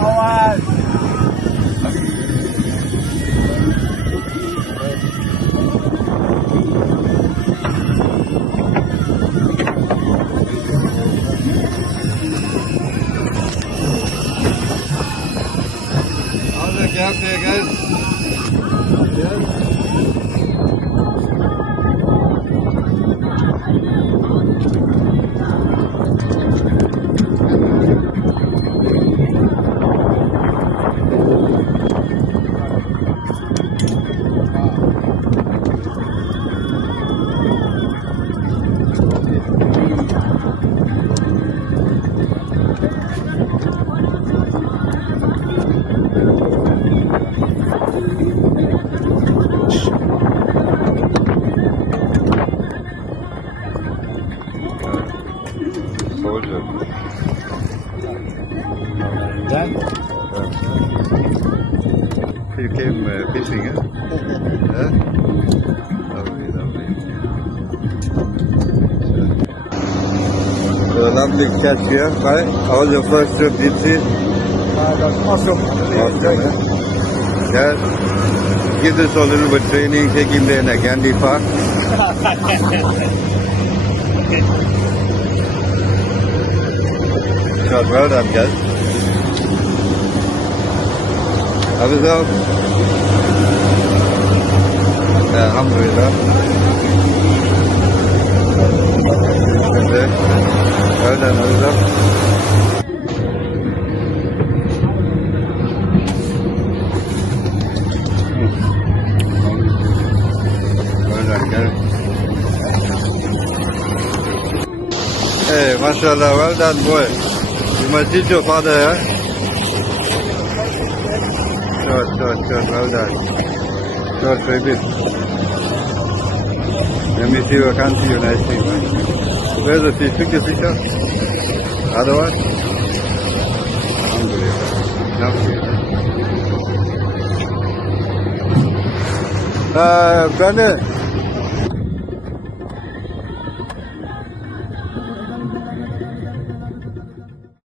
Bawa. Get out there, guys. Soldier. That? You came fishing, huh? Yeah? Lovely, lovely. So, lovely catch here, right? How was your first trip, deep sea? That's awesome. Awesome, eh? Yeah. Give this a little bit training, take him there in a Gandhi Park. Shot well done, guys. How was that? Alhamdulillah. Well done, how was that? Well done, guys. Hey, mashallah, well done, boy. You must teach your father, eh? Short, well done. Short, baby. Let me see you, I can't see you nicely, man. Where's the fish? Pick the fish up. Other one? Unbelievable. Brandon.